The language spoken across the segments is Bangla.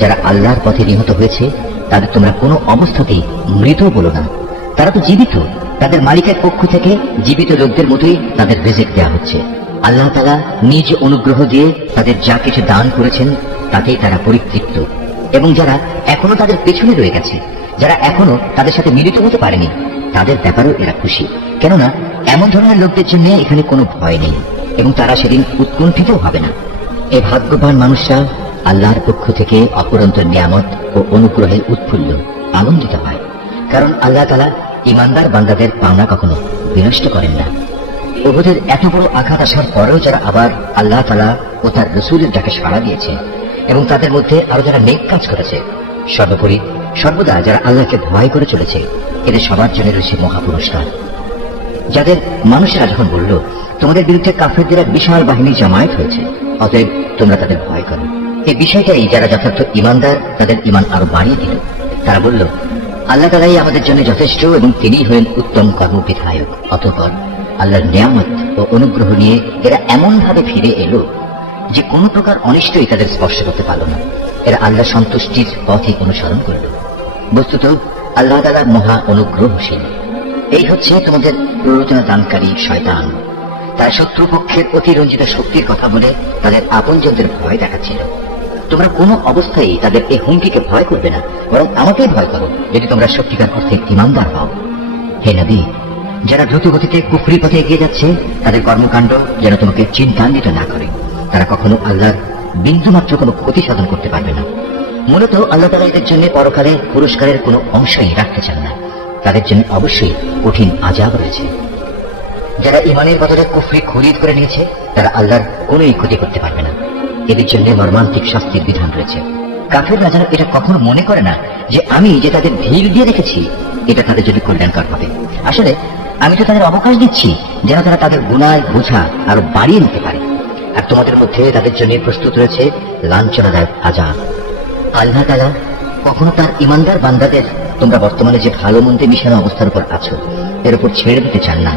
যারা আল্লাহর পথে নিহত হয়েছে তাদের তোমরা কোনো অবস্থাতেই মৃত বলো না, তারা তো জীবিত। তাদের মালিকের পক্ষ থেকে জীবিত লোকদের মতোই তাদের রিজিক দেওয়া হচ্ছে। আল্লাহ তাআলা নিজ অনুগ্রহ দিয়ে তাদের যা কিছু দান করেছেন তাতেই তারা পরিতৃপ্ত। এবং যারা এখনো তাদের পেছনে রয়ে গেছে, যারা এখনো তাদের সাথে মিলিত হতে পারেনি, তাদের ব্যাপারেও এরা খুশি, কেননা এমন ধরনের লোকদের জন্য এখানে কোনো ভয় নেই এবং তারা সেদিন উৎকণ্ঠিত হবে না। এই ভাগ্যবান মানুষরা আল্লাহর পক্ষ থেকে অপরন্ত নিয়ামত ও অনুগ্রহে উৎফুল্ল আনন্দিত হয়, কারণ আল্লাহ তাআলা ইমানদার বান্দাদের পাওনা কখনো বিনষ্ট করেন না। উহুদের এত বড় আঘাত আসার পরেও যারা আবার আল্লাহ তাআলা ও তার রাসূলের ডাকে সাড়া দিয়েছে এবং তাদের মধ্যে আরো যারা নেক কাজ করেছে, সর্বোপরি সর্বদা যারা আল্লাহকে ভয় করে চলেছে, এদের সবার জন্য রয়েছে মহাপুরস্কার। যাদের মানুষেরা যখন বলল তোমাদের বিরুদ্ধে কাফেরদের এক বিশাল বাহিনী জমায়েত হয়েছে, অতএব তোমরা তাদের ভয় করো, এই বিষয়টাই যারা যথার্থ ইমানদার তাদের ইমান আরো বাড়িয়ে দিল। তারা বলল আল্লাহ তাআলাই আমাদের জন্য যথেষ্ট এবং তিনিই হলেন উত্তম কর্মবিধায়ক। অতঃপর আল্লাহর নিয়ামত ও অনুগ্রহ নিয়ে এরা এমন ভাবে ফিরে এলো যে কোনো প্রকার অনিষ্টই তাদের স্পর্শ করতে পারল না। এরা আল্লাহ সন্তুষ্টির পথে অনুসরণ করল। বস্তুত আল্লাহ তাআলা মহা অনুগ্রহশীল। এই হচ্ছে তোমাদের প্ররোচনা দানকারী শয়তান। তারা শত্রুপক্ষের অতিরঞ্জিত শক্তির কথা বলে তাদের আপনজনদের ভয় দেখাচ্ছিল। তোমরা কোনো অবস্থায় তাদের এই হুমকিকে ভয় করবে না, বরং আমাকেই ভয় করো যদি তোমরা সত্যিকার অর্থে ঈমানদার হও। হে নবী, যারা দ্রুত গতিতে কুফরি পথে এগিয়ে যাচ্ছে তাদের কর্মকাণ্ড যেন তোমাকে চিন্তান্বিত না করে। তারা কখনো আল্লাহর বিন্দুমাত্র কোনো ক্ষতি সাধন করতে পারবে না। মূলত আল্লাহ তাআলা এদের জন্য পরকালে পুরস্কারের কোনো অংশই রাখতে চান না। তাদের জন্য অবশ্যই কঠিন আযাব রয়েছে। যারা ইমানের বদলে কুফরি খরিদ করে নিয়েছে তারা আল্লাহর কোনো ক্ষতি করতে পারবে না। এদের জন্য মর্মান্তিক শাস্তির বিধান রয়েছে। কাফেররা যেন এটা কখনো মনে করে না যে আমি যে তাদের ঢিল দিয়ে রেখেছি এটা তাদের জন্য কল্যাণকর হবে। আসলে আমি তো তাদের অবকাশ দিচ্ছি যেন তারা তাদের গুনাহ বোঝা আরো বাড়িয়ে নিতে পারে। আর তোমাদের মধ্যে তাদের জন্য প্রস্তুত রয়েছে লাঞ্ছনাদায়ক আযাব। আল্লাহ তাআলা কখনো তার ইমানদার বান্দাদের তোমরা বর্তমানে যে ভালো মন্দে মিশানো অবস্থার উপর আছো এর উপর ছেড়ে দিতে চান না,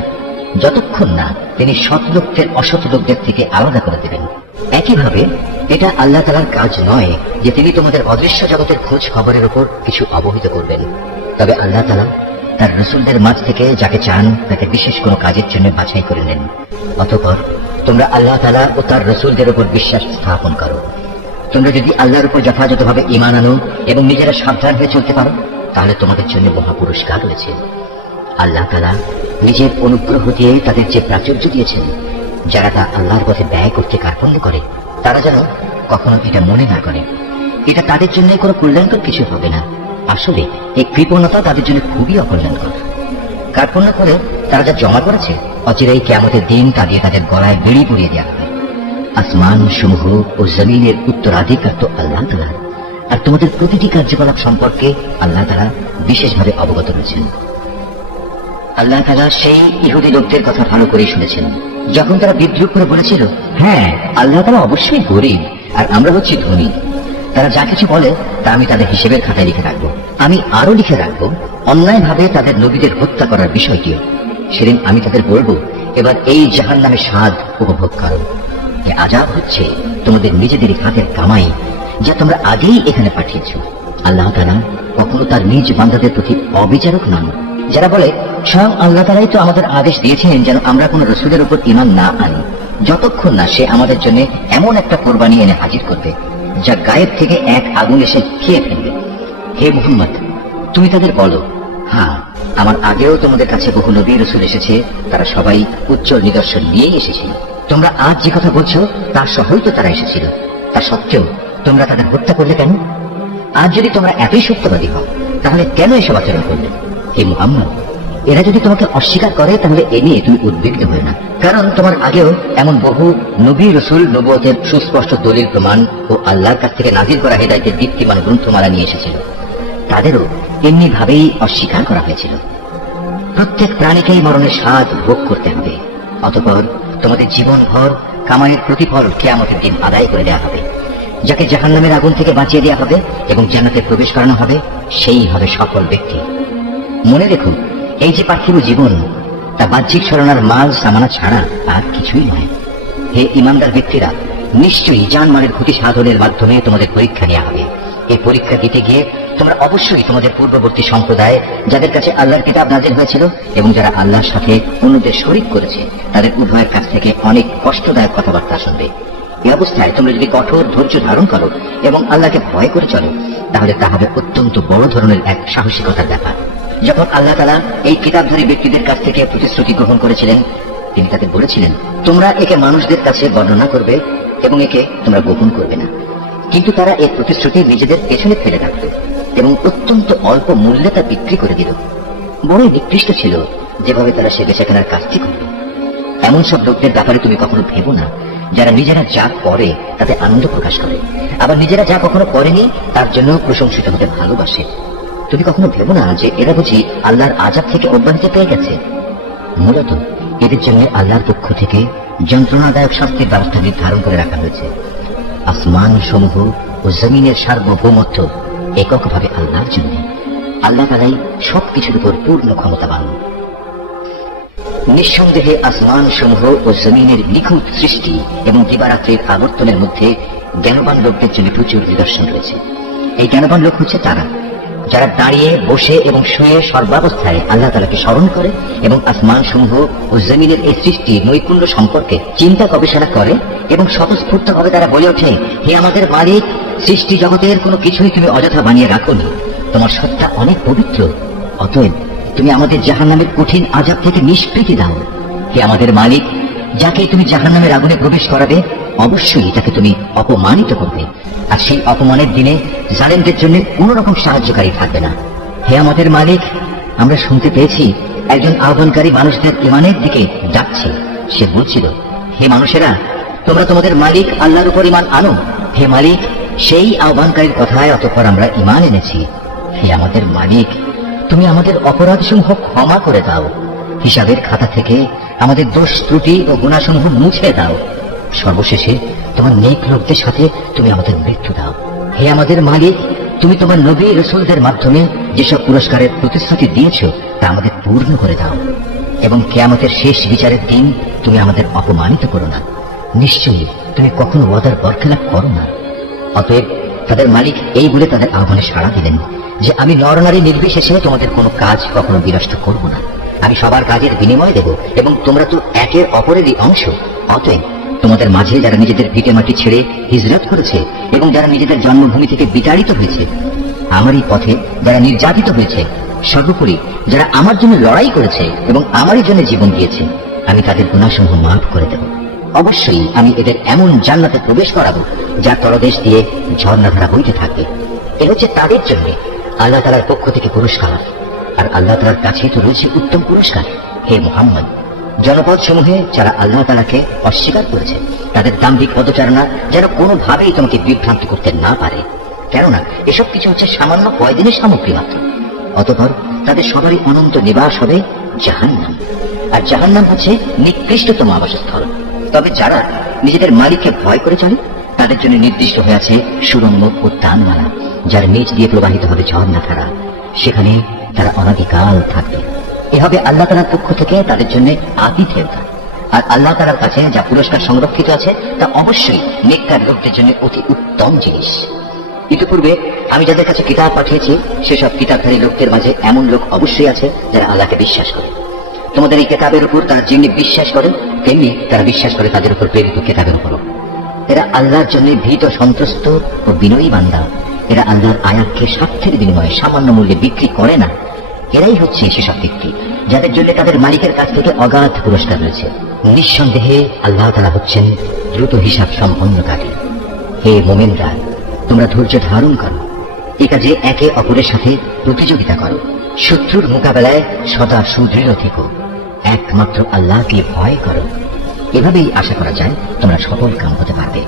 যতক্ষণ না তিনি সৎ লোকদের অসৎ লোকদের থেকে আলাদা করে দেবেন। একইভাবে এটা আল্লাহ তাআলার কাজ নয় যে তিনি তোমাদের অদৃশ্য জগতের খোঁজ খবরের উপর কিছু অবহিত করবেন। তবে আল্লাহ তাআলা তার রাসূলদের মাঝ থেকে যাকে চান তাকে বিশেষ কোনো কাজের জন্য বাছাই করে নেন। অতঃপর তোমরা আল্লাহ তাআলা ও তার রাসূলদের উপর বিশ্বাস স্থাপন করো। তোমরা যদি আল্লাহর উপর যথাযথভাবে ঈমান আনো এবং নিজেরা সাবধান হয়ে চলতে পারো তাহলে তোমাদের জন্য মহা পুরস্কার রয়েছে। আল্লাহ তাআলা নিজের অনুগ্রহ দিয়ে তাদের যে প্রাচুর্য দিয়েছেন, যারা তা আল্লাহর পথে ব্যয় করতে কার্পণ্য করে তারা যেন কখনো এটা মনে না করে এটা তাদের জন্য কোনো কল্যাণকর কিছু হবে না। আসলে এই কৃপণতা তাদের জন্য খুবই অকল্যাণকর। কার্পণ্য করে তারা যা জমা করেছে অচিরেই কিয়ামতের দিন তা দিয়ে তাদের গলায় বেড়ি পরিয়ে দেওয়া হবে। আসমান সমূহ ও জমিনের উত্তরাধিকার তো আল্লাহ তাআলার, আর তোমাদের প্রতিটি কার্যকলাপ সম্পর্কে আল্লাহ তাআলা বিশেষভাবে অবগত রয়েছেন। আল্লাহ তাআলা সেই ইহুদি লোকদের কথা ভালো করেই শুনেছেন যখন তারা বিদ্রুপ করে বলেছিল, হ্যাঁ আল্লাহ তাআলা অবশ্যই গরীব আর আমরা হচ্ছি ধনী। তারা যা কিছু বলে তা আমি তাদের হিসেবের খাতায় লিখে রাখবো। আমি আরো লিখে রাখবো অন্যায়ভাবে তাদের নবীদের হত্যা করার বিষয়টিও। সেদিন আমি তাদের বলবো, এবার এই জাহান্নামের স্বাদ উপভোগ করো। এ আযাব হচ্ছে তোমাদের নিজেদেরই হাতের কামাই যা তোমরা আগেই এখানে পাঠিয়েছ। আল্লাহ তাআলা কখনো তার নিজ বান্দাদের প্রতি অবিচারক নন। যারা বলে স্বয়ং আল্লাহ তাআলাই তো আমাদের আদেশ দিয়েছেন যেন আমরা কোন রাসূলের উপর ঈমান না আনি যতক্ষণ না সে আমাদের জন্য এমন একটা কোরবানি এনে হাজির করবে যা গায়েব থেকে এক আগুন এসে খেয়ে ফেলবে। হে মুহাম্মদ, তুমি তাদের বলো, হ্যাঁ আমার আগেও তোমাদের কাছে বহু নবী রাসূল এসেছে, তারা সবাই উজ্জ্বল নিদর্শন নিয়েই এসেছিল। তোমরা আজ যে কথা বলছো তার সহই তো তারা এসেছিল, তা সত্ত্বেও তোমরা তাদের হত্যা করলে কেন? আজ যদি তোমরা এতই সত্যবাদী হও তাহলে কেন এসব আচরণ করলে? হে মুহাম্মদ, এরা যদি তোমাকে অস্বীকার করে তাহলে এ নিয়ে তুমি উদ্বিগ্ন হয়ে না, কারণ তোমার আগেও এমন বহু নবী রাসূল নবুয়তের সুস্পষ্ট দলিল প্রমাণ ও আল্লাহর কাছ থেকে নাযিল করা হিদায়াতের দীপ্তিমান গ্রন্থমালা নিয়ে এসেছিল। তাদেরও এমনি ভাবেই অস্বীকার করা হয়েছিল। প্রত্যেক প্রাণীকেই মরণের স্বাদ ভোগ করতে হবে। অতঃপর তোমাদের জীবনভর কামাইয়ের প্রতিফল কিয়ামতের দিন আদায় করে দেওয়া হবে। যাকে জাহান্নামের আগুন থেকে বাঁচিয়ে দেওয়া হবে এবং জান্নাতে প্রবেশ করানো হবে সেই হবে সফল ব্যক্তি। মনে রেখো, এই যে পার্থিব জীবন তা বাহ্যিক ছলনার মাল সামানা ছাড়া আর কিছুই নয়। হে ঈমানদার ব্যক্তিরা, নিশ্চয়ই জানমালের ক্ষতি সাধনের মাধ্যমে তোমাদের পরীক্ষা নেওয়া হবে। এই পরীক্ষা দিতে গিয়ে তোমরা অবশ্যই তোমাদের পূর্ববর্তী সম্প্রদায়, যাদের কাছে আল্লাহর কিতাব নাজিল হয়েছিল এবং যারা আল্লাহর সাথে অন্যদের শরীক করেছে, তাদের উভয়ের কাছ থেকে অনেক কষ্টদায়ক কথাবার্তা শুনবে। এই অবস্থায় তোমরা যদি কঠোর ধৈর্য ধারণ করো এবং আল্লাহকে ভয় করে চলো, তাহলে তা হবে অত্যন্ত বড় ধরনের এক সাহসিকতার ব্যাপার। যখন আল্লাহ তাআলা এই কিতাবধারী ব্যক্তিদের কাছ থেকে প্রতিশ্রুতি গ্রহণ করেছিলেন, তিনি তাদের বলেছিলেন, তোমরা একে মানুষদের কাছে বর্ণনা করবে এবং একে তোমরা গোপন করবে না। কিন্তু তারা এই প্রতিশ্রুতি নিজেদের পেছনে ফেলে রাখল এবং অত্যন্ত অল্প মূল্যে তা বিক্রি করে দিল। বড়ই নিকৃষ্ট ছিল যেভাবে তারা সে বেচাকেনার কাজটি করল। এমন সব লোকদের ব্যাপারে তুমি কখনো ভেবো না, যারা নিজেরা যা করে তাতে আনন্দ প্রকাশ করে, আবার নিজেরা যা কখনো করেনি তার জন্য প্রশংসিত হতে ভালোবাসে। তুমি কখনো ভেবো না যে এরা বুঝি আল্লাহর আযাব থেকে অব্যাহতি পেয়ে গেছে। মূলত এদের জন্য আল্লাহর পক্ষ থেকে যন্ত্রণাদায়ক শাস্তির ব্যবস্থা নির্ধারণ করে রাখা হয়েছে। আসমান সমূহ ও জমিনের সার্বভৌমত্ব এককভাবে আল্লাহর জন্য। আল্লাহ তাআলাই সবকিছুর উপর পূর্ণ ক্ষমতাবান। নিঃসন্দেহে আসমান সমূহ ও জমিনের নিখুঁত সৃষ্টি এবং দিবারাত্রির আবর্তনের মধ্যে জ্ঞানবান লোকদের জন্য প্রচুর নিদর্শন রয়েছে। এই জ্ঞানবান লোক হচ্ছে তারা যারা দাঁড়িয়ে, বসে এবং শুয়ে সর্বাবস্থায় আল্লাহ তাআলাকে স্মরণ করে এবং আসমান সমূহ ও জমিনের এই সৃষ্টির নৈপুণ্য সম্পর্কে চিন্তা গবেষণা করে এবং স্বতঃস্ফূর্তভাবে তারা বলে ওঠে, হে আমাদের মালিক, সৃষ্টি জগতের কোনো কিছুই তুমি অযথা বানিয়ে রাখোনি, তোমার সত্তা অনেক পবিত্র, অতএব তুমি আমাদের জাহান্নামের কঠিন আযাব থেকে নিষ্কৃতি দাও। হে আমাদের মালিক, যাকে তুমি জাহান্নামের আগুনে প্রবেশ করাবে অবশ্যই তাকে তুমি অপমানিত করবে, আর সেই অপমানের দিনে জালেমদের জন্য কোন রকম সাহায্যকারী থাকবে না। হে আমাদের মালিক, আমরা শুনতে পেয়েছি একজন আহ্বানকারী মানুষদের ঈমানের দিকে ডাকছে। সে বলছিল, হে মানুষেরা, তোমরা তোমাদের মালিক আল্লাহর উপর ঈমান আনো। হে মালিক, সেই আহ্বানকারীর কথায় অতঃপর আমরা ঈমান এনেছি। হে আমাদের মালিক, তুমি আমাদের অপরাধসমূহ ক্ষমা করে দাও, হিসাবের খাতা থেকে আমাদের দোষ ত্রুটি ও গুনাহসমূহ মুছে দাও, সর্বশেষে তোমার নেক লোকদের সাথে তুমি আমাদের মৃত্যু দাও। হে আমাদের মালিক, তুমি তোমার নবী রাসূলদের মাধ্যমে যেসব পুরস্কারের প্রতিশ্রুতি দিয়েছ তা আমাদের পূর্ণ করে দাও, এবং কিয়ামতের শেষ বিচারের দিন তুমি আমাদের অপমানিত করো না। নিশ্চয়ই তুমি কখনো ওয়াদার বরখেলাপ করো না। অতএব তাদের মালিক এই বলে তাদের আহ্বানে সাড়া দিলেন যে আমি নরনারী নির্বিশেষে তোমাদের কোনো কাজ কখনো বিনষ্ট করব না। আমি সবার কাজের বিনিময় দেব এবং তোমরা তো একের অপরেরই অংশ। অতএব তোমাদের মাঝে যারা নিজেদের ভিটে মাটি ছেড়ে হিজরত করেছে এবং যারা নিজেদের জন্মভূমি থেকে বিতাড়িত হয়েছে, আমারই পথে যারা নির্যাতিত হয়েছে, সর্বোপরি যারা আমার জন্য লড়াই করেছে এবং আমারই জন্য জীবন দিয়েছে, আমি তাদের গুনাহসমূহ মাফ করে দেব। অবশ্যই আমি এদের এমন জান্নাতে প্রবেশ করাবো যার তলদেশ দিয়ে ঝর্ণাধারা বইতে থাকবে। এ হচ্ছে তাদের জন্য আল্লাহ তাআলার পক্ষ থেকে পুরস্কার, আর আল্লাহ তাআলার কাছে তো রয়েছে উত্তম পুরস্কার। হে মুহাম্মদ, জনপদ সমূহে যারা আল্লাহ তাআলাকে অস্বীকার করেছে তাদের দাম্ভিক পদচারণা যেন কোনোভাবেই তোমাকে বিভ্রান্ত করতে না পারে, কেননা এসব কিছু হচ্ছে সামান্য কয়দিনের সামগ্রী মাত্র। অতঃপর তাদের সবারই অনন্ত নিবাস হবে জাহান্নাম, আর জাহান্নাম হচ্ছে নিকৃষ্টতম আবাসস্থল। তবে যারা নিজেদের মালিককে ভয় করে চলে তাদের জন্য নির্দিষ্ট হয়ে আছে সুরঙ্গ ও তানমালা, যার নিচ দিয়ে প্রবাহিত হবে ঝর্ণাধারা, সেখানে তারা অনাদিকাল থাকবে। এ হবে আল্লাহ তাআলার পক্ষ থেকে তাদের জন্য আতিথেয়তা। আর আল্লাহ তাআলার কাছে যা পুরস্কার সংরক্ষিত আছে তা অবশ্যই নেককার লোকদের জন্য অতি উত্তম জিনিস। ইতিপূর্বে আমি যাদের কাছে কিতাব পাঠিয়েছি সেসব কিতাবধারী লোকদের মাঝে এমন লোক অবশ্যই আছে যারা আল্লাহকে বিশ্বাস করে। তোমাদের এই কিতাবের উপর তারা যেমনি বিশ্বাস করে তেমনি তারা বিশ্বাস করে তাদের উপর প্রেরিত কিতাবের উপর। এরা আল্লাহর জন্য ভীত, সন্ত্রস্ত ও বিনয়ী বান্দা। এরা আল্লাহর আয়াতকে স্বার্থের বিনিময়ে সামান্য মূল্যে বিক্রি করে না। এরাই হচ্ছে সেসব ব্যক্তি যাদের জন্য তাদের মালিকের কাছ থেকে অগাধ পুরস্কার রয়েছে। নিঃসন্দেহে আল্লাহ তাআলা হচ্ছেন দ্রুত হিসাব সম্পন্নকারী। হে মুমিনরা, তোমরা ধৈর্য ধারণ করো, এ কাজে একে অপরের সাথে প্রতিযোগিতা করো, শত্রুর মোকাবেলায় সদা সুদৃঢ় থেকো, একমাত্র আল্লাহকে ভয় করো। এভাবেই আশা করা যায় তোমরা সফল কাম হতে পারবে।